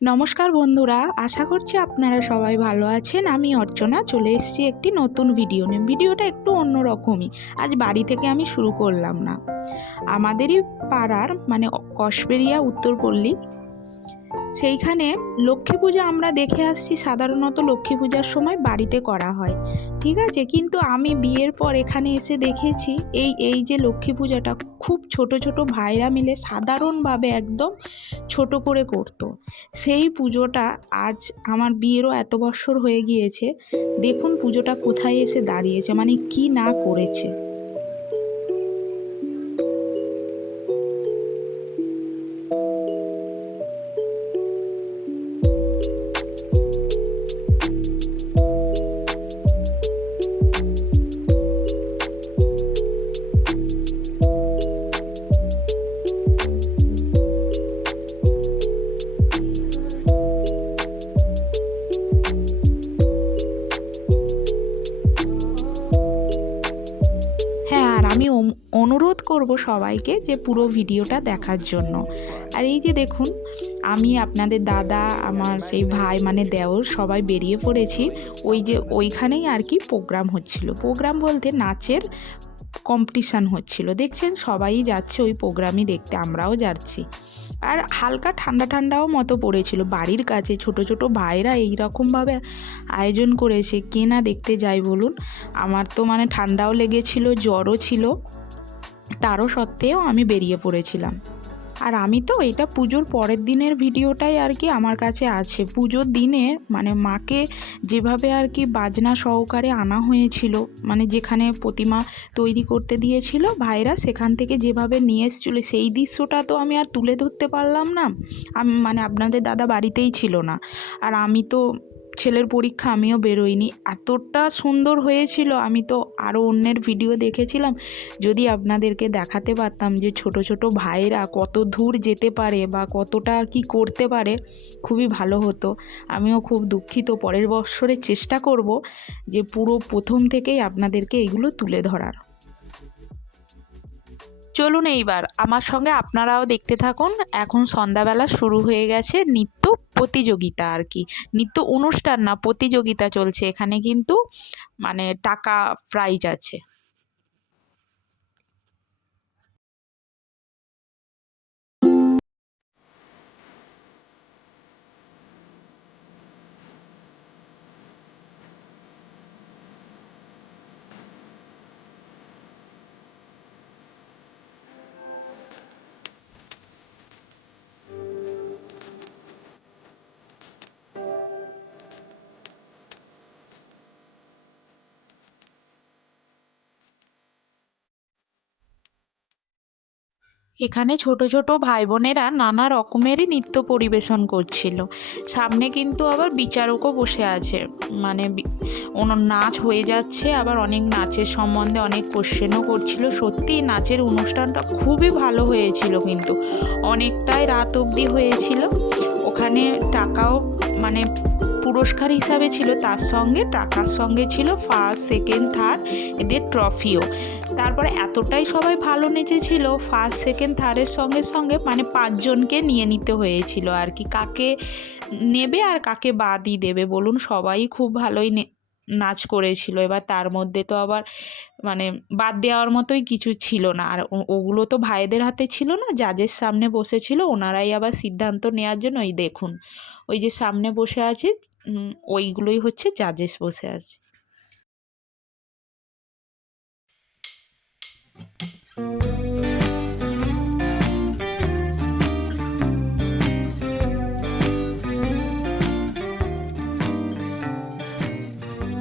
নমস্কার বন্ধুরা, আশা করছি আপনারা সবাই ভালো আছেন। আমি অর্চনা চলে এসেছি একটি নতুন ভিডিও নিয়ে। ভিডিওটা একটু অন্যরকমই। আজ বাড়ি থেকে আমি শুরু করলাম না, আমাদেরই পাড়ার মানে কসবেরিয়া উত্তরপল্লী, সেইখানে লক্ষ্মী পূজা আমরা দেখে আসছি। সাধারণত লক্ষ্মী পূজার সময় বাড়িতে করা হয়, ঠিক আছে, কিন্তু আমি বিয়ের পর এখানে এসে দেখেছি এই যে লক্ষ্মী পূজাটা খুব ছোট ছোট ভাইরা মিলে সাধারণভাবে একদম ছোট করে করতো। সেই পুজোটা আজ আমার বিয়েরও এত বছর হয়ে গিয়েছে, দেখুন পুজোটা কোথায় এসে দাঁড়িয়েছে, মানে কি না করেছে। হ্যাঁ, আর আমি অনুরোধ করব সবাইকে যে পুরো ভিডিওটা দেখার জন্য। আর এই যে দেখুন, আমি আপনাদের দাদা, আমার সেই ভাই মানে দেওর সবাই বেরিয়ে পড়েছি। ওই যে ওইখানেই আর কি প্রোগ্রাম হচ্ছিল। প্রোগ্রাম বলতে নাচের কম্পিটিশান হচ্ছিল। দেখছেন সবাই যাচ্ছে ওই প্রোগ্রামই দেখতে, আমরাও যাচ্ছি। আর হালকা ঠান্ডা ঠান্ডাও মতো পড়েছিল। বাড়ির কাছে ছোট ছোট ভাইরা এইরকমভাবে আয়োজন করেছে, কে না দেখতে যায় বলুন। আমার তো মানে ঠান্ডাও লেগেছিল, জ্বরও ছিল, তারও সত্ত্বেও আমি বেরিয়ে পড়েছিলাম। আর আমি তো এটা পুজোর পরের দিনের ভিডিওটাই আর কি আমার কাছে আছে। পুজোর দিনে মানে মাকে যেভাবে আর কি বাজনা সহকারে আনা হয়েছিল, মানে যেখানে প্রতিমা তৈরি করতে দিয়েছিল ভাইরা, সেখান থেকে যেভাবে নিয়ে এসেছিলো, সেই দৃশ্যটা তো আমি আর তুলে ধরতে পারলাম না। আমি মানে আপনাদের দাদা বাড়িতেই ছিল না, আর আমি তো ছেলের পরীক্ষা, আমিও বেরোইনি। এতটা সুন্দর হয়েছিল, আমি তো আরও অন্যের ভিডিও দেখেছিলাম। যদি আপনাদেরকে দেখাতে পারতাম যে ছোট ছোট ভাইরা কত দূর যেতে পারে বা কতটা কি করতে পারে, খুবই ভালো হতো। আমিও খুব দুঃখিত। পরের বছরে চেষ্টা করব যে পুরো প্রথম থেকেই আপনাদেরকে এগুলো তুলে ধরার। চলুন এইবার আমার সঙ্গে আপনারাও দেখতে থাকুন। এখন সন্ধ্যাবেলা শুরু হয়ে গেছে নৃত্য প্রতিযোগিতা আর কি। নৃত্য অনুষ্ঠান না, প্রতিযোগিতা চলছে এখানে, কিন্তু মানে টাকা প্রাইজ আছে। এখানে ছোট ছোট ভাই বোনেরা নানা রকমেরই নৃত্য পরিবেশন করছিল। সামনে কিন্তু আবার বিচারকও বসে আছে, মানে নাচ হয়ে যাচ্ছে, আবার অনেক নাচের সম্বন্ধে অনেক কোশ্চেনও করছিল। সত্যি নাচের অনুষ্ঠানটা খুবই ভালো হয়েছিল, কিন্তু অনেকটাই রাত অবধি হয়েছিল। ওখানে টাকাও মানে পুরস্কার হিসাবে ছিল, তার সঙ্গে টাকার সঙ্গে ছিল ফার্স্ট সেকেন্ড থার্ড এদের ট্রফিও। তারপরে এতটাই সবাই ভালো নেচেছিল, ফার্স্ট সেকেন্ড থার্ডের সঙ্গে সঙ্গে মানে 5 জনকে নিয়ে নিতে হয়েছিল আর কি, কাকে নেবে আর কাকে বাদই দেবে বলুন। সবাই খুব ভালোই নাচ করেছিল। এবার তার মধ্যে তো আবার মানে বাদ দেওয়ার মতোই কিছু ছিল না। আর ওগুলো তো ভাইদের হাতে ছিল না, জাজের সামনে বসেছিল, ওনারাই আবার সিদ্ধান্ত নেওয়ার জন্য। ওই দেখুন, ওই যে সামনে বসে আছে, ওইগুলোই হচ্ছে জাজেস বসে আছে।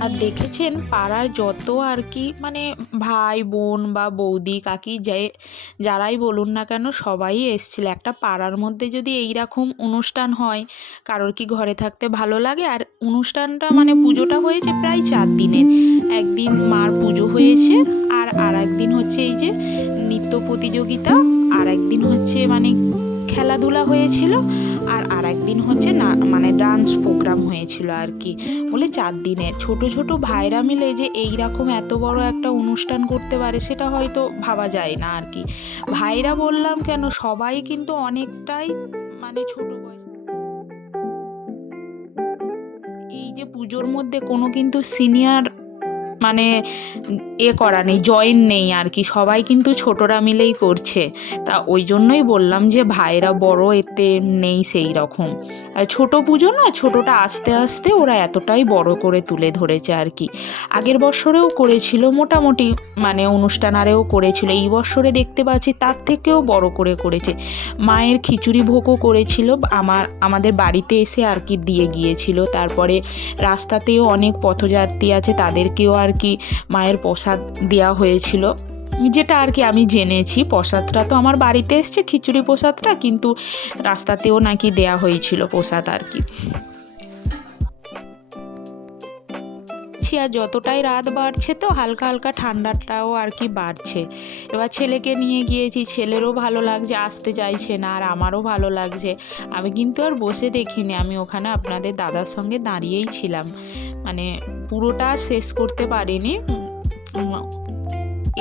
আর দেখেছেন পাড়ার যত আর কি মানে ভাই বোন বা বৌদি কাকি যারাই বলুন না কেন, সবাই এসছিল। একটা পাড়ার মধ্যে যদি এই রকম অনুষ্ঠান হয়, কারোর কি ঘরে থাকতে ভালো লাগে? আর অনুষ্ঠানটা মানে পুজোটা হয়েছে প্রায় 4 দিনের। একদিন মার পুজো হয়েছে, আর একদিন হচ্ছে এই যে নৃত্য প্রতিযোগিতা, আর একদিন হচ্ছে মানে খেলাধুলা হয়েছিল, আর একদিন হচ্ছে না মানে ডান্স প্রোগ্রাম হয়েছিল আর কি। বলে 4 দিনের ছোট ছোট ভাইরা মিলে যে এই রকম এত বড় একটা অনুষ্ঠান করতে পারে, সেটা হয়তো ভাবা যায় না আর কি। ভাইরা বললাম কেন, সবাই কিন্তু অনেকটাই মানে ছোট বয়স। এই যে পুজোর মধ্যে কোনো কিন্তু সিনিয়র মানে করা নেই, জয়েন নেই আর কি, সবাই কিন্তু ছোটরা মিলেই করছে। তা ওই জন্যই বললাম যে ভাইরা বড় এতে নেই সেই রকম। ছোট পুজো না, ছোটটা আস্তে আস্তে ওরা এতটাই বড় করে তুলে ধরেছে আর কি। আগের বছরেও করেছিল মোটামুটি, মানে অনুষ্ঠান আরেও করেছিল, এই বছরে দেখতে পাচ্ছি তার থেকেও বড় করে করেছে। মায়ের খিচুড়ি ভোগও করেছিল, আমাদের বাড়িতে এসে আর কি দিয়ে গিয়েছিল। তারপরে রাস্তাতেও অনেক পথযাত্রী আছে, তাদেরকেও আর কি মায়ের প্রসাদ দেওয়া হয়েছিল, যেটা আর কি আমি জেনেছি। প্রসাদটা তো আমার বাড়িতে এসছে, খিচুড়ি প্রসাদটা, কিন্তু রাস্তাতেও নাকি দেয়া হয়েছিল প্রসাদ আর কি। আর যতটাই রাত বাড়ছে তো হালকা হালকা ঠান্ডাটাও আর কি বাড়ছে। এবার ছেলেকে নিয়ে গিয়েছি, ছেলেরও ভালো লাগছে, আসতে চাইছে না, আর আমারও ভালো লাগছে। আমি কিন্তু আর বসে দেখিনি, আমি ওখানে আপনাদের দাদার সঙ্গে দাঁড়িয়েই ছিলাম, মানে পুরোটা আর শেষ করতে পারিনি,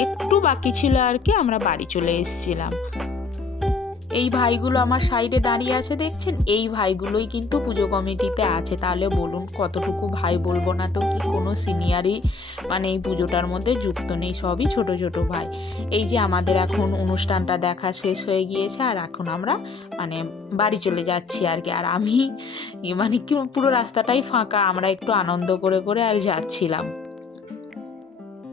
একটু বাকি ছিল আর কি, আমরা বাড়ি চলে এসেছিলাম। এই ভাইগুলো আমার সাইডে দাঁড়িয়ে আছে দেখছেন, এই ভাইগুলোই কিন্তু পুজো কমিটিতে আছে। তাহলে বলুন কতটুকু ভাই বলবো না তো কি, কোনো সিনিয়রই মানে এই পুজোটার মধ্যে যুক্ত নেই, সবই ছোট ছোট ভাই। এই যে আমাদের এখন অনুষ্ঠানটা দেখা শেষ হয়ে গিয়েছে, আর এখন আমরা মানে বাড়ি চলে যাচ্ছি আর কি। আর আমি মানে কি পুরো রাস্তাটাই ফাঁকা, আমরা একটু আনন্দ করে করে আর যাচ্ছিলাম।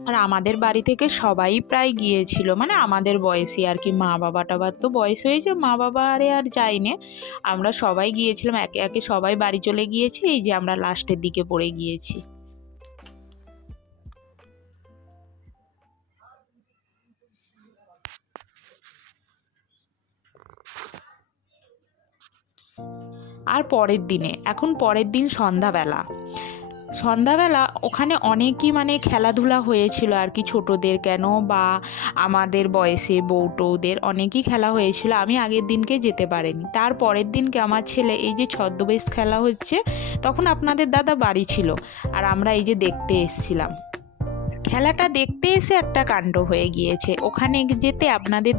আর আমাদের বাড়ি থেকে সবাই প্রায় গিয়েছিল, মানে আমাদের বয়সী আর কি, মা বাবা টাবার তো বয়স হয়েছে, মা বাবা আরে আর যায়নি, আমরা সবাই গিয়েছিলাম, একে একে সবাই বাড়ি চলে গিয়েছি। এই যে আমরা লাস্টের দিকে পড়ে গিয়েছি। আর পরের দিন সন্ধ্যাবেলা ওখানে অনেকই মানে খেলাধুলা হয়েছিল আর কি, ছোটদের কেন বা আমাদের বয়সে বউটোদের অনেকই খেলা হয়েছিল। আমি আগের দিনকে যেতে পারিনি, তার পরের দিনকে আমার ছেলে এই যে ছদ্মবেশ খেলা হচ্ছে, তখন আপনাদের দাদা বাড়ি ছিল, আর আমরা এই যে দেখতে এসেছিলাম। খেলাটা দেখতে এসে একটা কাণ্ড হয়ে গিয়েছে, ওখানে যেতে আপনাদের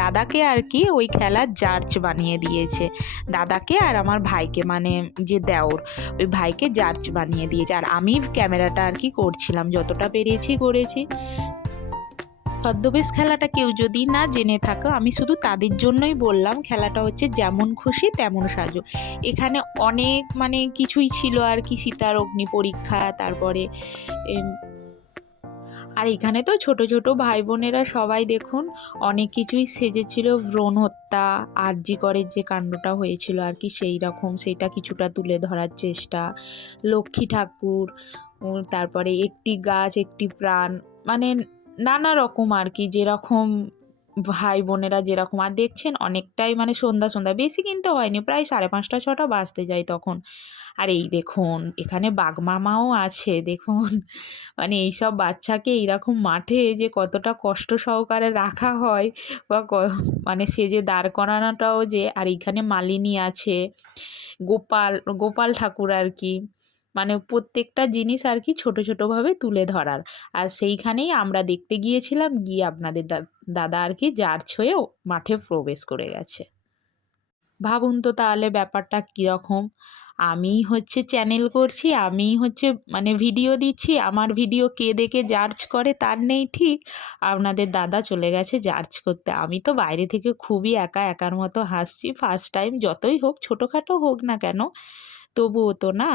দাদাকে আর কি ওই খেলার জাজ বানিয়ে দিয়েছে, দাদাকে আর আমার ভাইকে, মানে যে দেওর, ওই ভাইকে জাজ বানিয়ে দিয়েছে। আর আমি ক্যামেরাটা আর কি করছিলাম, যতটা পেরেছি করেছি। ছদ্মবেশ খেলাটা কেউ যদি না জেনে থাকো, আমি শুধু তাদের জন্যই বললাম, খেলাটা হচ্ছে যেমন খুশি তেমন সাজো। এখানে অনেক মানে কিছুই ছিল আর কি, সীতার অগ্নি পরীক্ষা, তারপরে আর এখানে তো ছোট ছোট ভাই বোনেরা সবাই দেখুন অনেক কিছুই সেজেছিল, ভ্রূণ হত্যা আরজি করের যে কাণ্ডটা হয়েছিল আর কি, সেই রকম সেটা কিছুটা তুলে ধরার চেষ্টা, লক্ষ্মী ঠাকুর, তারপরে একটি গাছ একটি প্রাণ, মানে নানা রকম আর কি, যেরকম ভাই বোনেরা যেরকম। আর দেখছেন অনেকটাই মানে সন্ধ্যা সন্ধ্যা, বেশি কিন্তু হয়নি, প্রায় 5:30 6টা বাজতে যায় তখন। আর এই দেখুন এখানে বাঘমামাও আছে দেখুন, মানে এইসব বাচ্চাকে এইরকম মাঠে যে কতটা কষ্ট সহকারে রাখা হয়, বা মানে সে যে দাঁড় করানোটাও যে। আর এইখানে মালিনী আছে, গোপাল ঠাকুর আর কি, মানে প্রত্যেকটা জিনিস আর কি ছোট ছোটোভাবে তুলে ধরার। আর সেইখানেই আমরা দেখতে গিয়েছিলাম, গিয়ে আপনাদের দাদা আর কি জার্জ হয়ে মাঠে প্রবেশ করে গেছে। ভাবুন তো তাহলে ব্যাপারটা কীরকম, আমিই হচ্ছে চ্যানেল করছি, আমিই হচ্ছে মানে ভিডিও দিচ্ছি, আমার ভিডিও কে দেখে জার্জ করে তার নেই ঠিক, আপনাদের দাদা চলে গেছে জার্জ করতে। আমি তো বাইরে থেকে খুবই একার মতো হাসছি, ফার্স্ট টাইম, যতই হোক ছোটোখাটো হোক না কেন, তবুও তো না।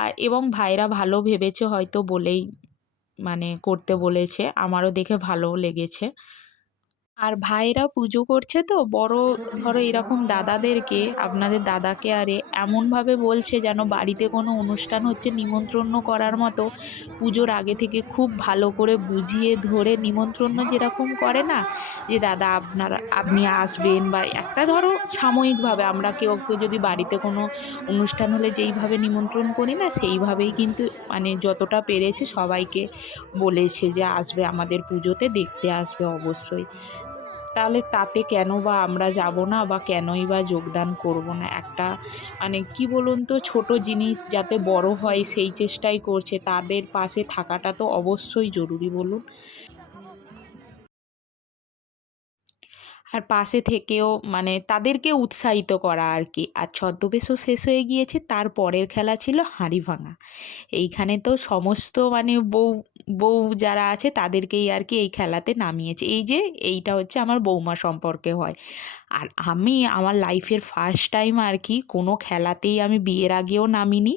আর এবং ভাইরা ভালো ভেবেছে হয়তো বলেই মানে করতে বলেছে, আমারও দেখে ভালো লেগেছে। আর ভাইরা পুজো করছে তো বড়, ধরো এরকম দাদাদেরকে, আপনাদের দাদাকে আরে এমনভাবে বলছে যেন বাড়িতে কোনো অনুষ্ঠান হচ্ছে নিমন্ত্রণ করার মতো, পুজোর আগে থেকে খুব ভালো করে বুঝিয়ে ধরে নিমন্ত্রণ যেরকম করে না, যে দাদা আপনি আসবেন, বা একটা ধরো সাময়িকভাবে আমরা কেউ কেউ যদি বাড়িতে কোনো অনুষ্ঠান হলে যেইভাবে নিমন্ত্রণ করি না, সেইভাবেই কিন্তু মানে যতটা পেরেছে সবাইকে বলেছে যে আসবে আমাদের পুজোতে, দেখতে আসবে অবশ্যই। তাহলে তাতে কেন বা আমরা যাব না, বা কেনই বা যোগদান করব না? একটা মানে কি বলুন তো, ছোট জিনিস যাতে বড় হয় সেই চেষ্টাই করছে, তাদের পাশে থাকাটা তো অবশ্যই জরুরি বলুন। আর পাশে থেকেও মানে তাদেরকে উৎসাহিত করা আর কি। আর ছদ্মবেশও শেষ হয়ে গিয়েছে, তার পরের খেলা ছিল হাঁড়ি ভাঙা। এইখানে তো সমস্ত মানে বউ বউ যারা আছে তাদেরকেই আর কি এই খেলাতে নামিয়েছে। এই যে এইটা হচ্ছে আমার বৌমা সম্পর্কে হয়। আর আমি আমার লাইফের ফার্স্ট টাইম আর কি কোনো খেলাতেই আমি বিয়ের আগেও নামিনি।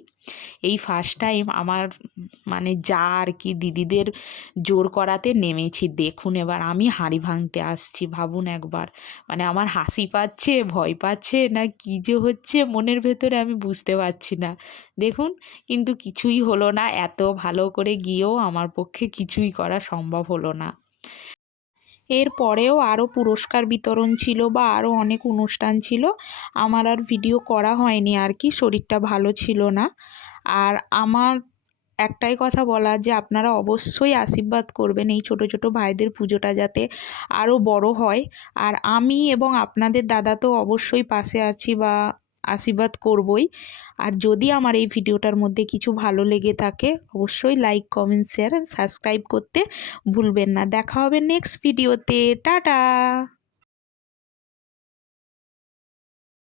এই ফার্স্ট টাইম আমার মানে যা আর কি দিদিদের জোর করাতে নেমেছি। দেখুন এবার আমি হাঁড়ি ভাঙতে আসছি, ভাবুন একবার। মানে আমার হাসি পাচ্ছে, ভয় পাচ্ছে, না কী যে হচ্ছে মনের ভেতরে আমি বুঝতে পারছি না। দেখুন, কিন্তু কিছুই হলো না। এত ভালো করে গিয়েও আমার পক্ষে কিছুই করা সম্ভব হলো না। এর পরেও আরও পুরস্কার বিতরণ ছিল বা আরও অনেক অনুষ্ঠান ছিল, আমার আর ভিডিও করা হয়নি আর কি, শরীরটা ভালো ছিল না। আর আমার একটাই কথা বলা যে আপনারা অবশ্যই আশীর্বাদ করবেন এই ছোট ছোট ভাইদের পুজোটা যাতে আরও বড় হয়। আর আমি এবং আপনাদের দাদা তো অবশ্যই পাশে আছি বা আশীর্বাদ করবই। আর যদি আমার এই ভিডিওটার মধ্যে কিছু ভালো লেগে থাকে অবশ্যই like, comment, share and subscribe করতে ভুলবেন না। দেখা হবে নেক্সট ভিডিওতে। টাটা।